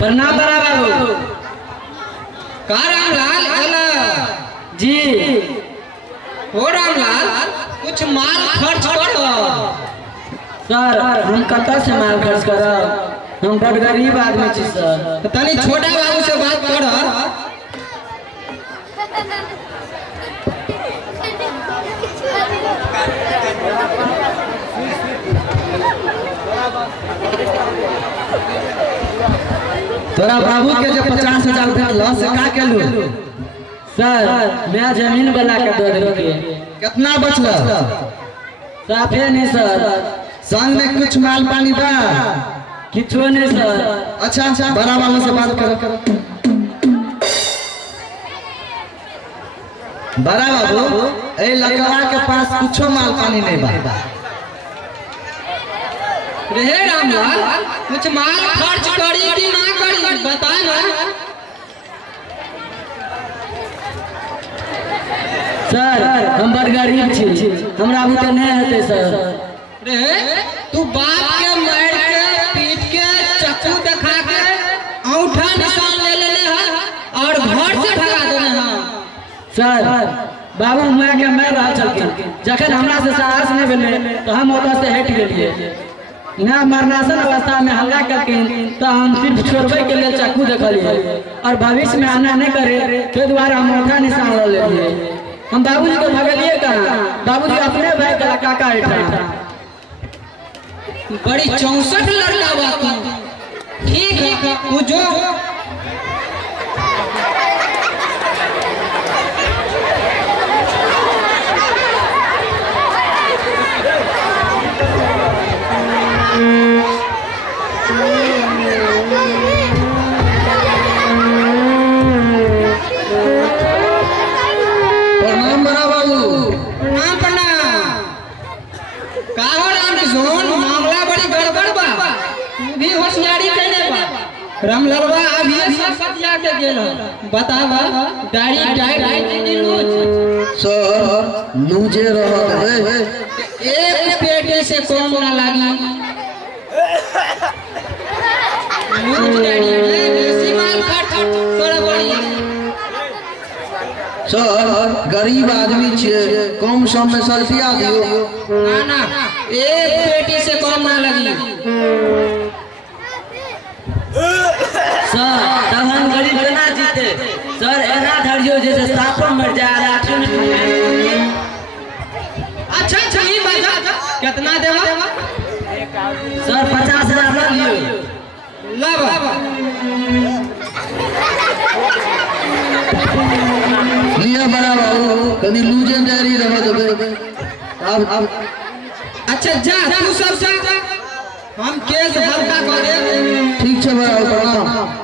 प्रणाम बड़ा बाबू। का रामलाल अला जी हो रामलाल, कुछ माल खर्च करो। सर हम कत से माल खर्च करब, हम बड़ गरीब आदमी छी सर। तनी छोटा बाबू से बात करो। तोरा बाबू के जो 50,000 रुपया लॉस से का केलू? सर मैं जमीन वाला के दे देलिए। कितना बचला? साफे नहीं सर। संग में कुछ माल पानी बा? किछो नहीं सर। अच्छा बड़ा बाबू से बात करो। बड़ा बाबू ए लड़का के पास कुछ माल पानी नहीं बा। रे रामलाल, कुछ माल खर्च करी कि ना करी बता ना। सर हम बड़ गरीब छी, हमरा बुते नहीं हेते सर। रे तू बाप के मार के पीट के चाकू दिखा के अंगूठा निशान ले लेले है और घर से भगा देले है। सर बाबू मैं के मैं रह चलके जखन हमरा से साहस नहीं भेले तो हम ओतऽ से हट गेलिए। ना मरनासन अवस्था में हल्ला करके तो हम सिर्फ छोड़बे के लिए चाकू देखलिए और भविष्य में आना नहीं करे तो द्वारा हम अंगूठा निशान ले लेलिए। हम बाबूजी को भगलिए कहाँ? बाबूजी अपने भाई का काका बैठा। बड़ी 64 लड़का बा तू। ठीक है तू जो प्रणाम बड़ा बाबू। प्रणाम प्रणाम। का हो रामकिशोर, मामला बड़ी गड़बड़ बा। तू भी होशियारी कैले बा। रामललवा अभी सब सतिया के गेल बतावा। डायरी लूज सर लूजे रहा एक पेटे से कम ना लागी। लूज डायरी में देसी माल खर्च गड़बड़ी। सर गरीब आदमी छे, कम सम में सल्फिया दियो। ना एक पेटी से कम ना लगी। सर तब हम गरीब केना जीते? सर एना धरियो जैसे साफो मर जाए आठों में। अच्छा ये बात कितना देवा? सर 50,000 लग लियो। लिया बड़ा बाबू, कभी लूजे डायरी रहा देबे। अब अच्छा जा तू सब जा, हम केस हल्का कर दे। ठीक है बड़ा प्रणाम।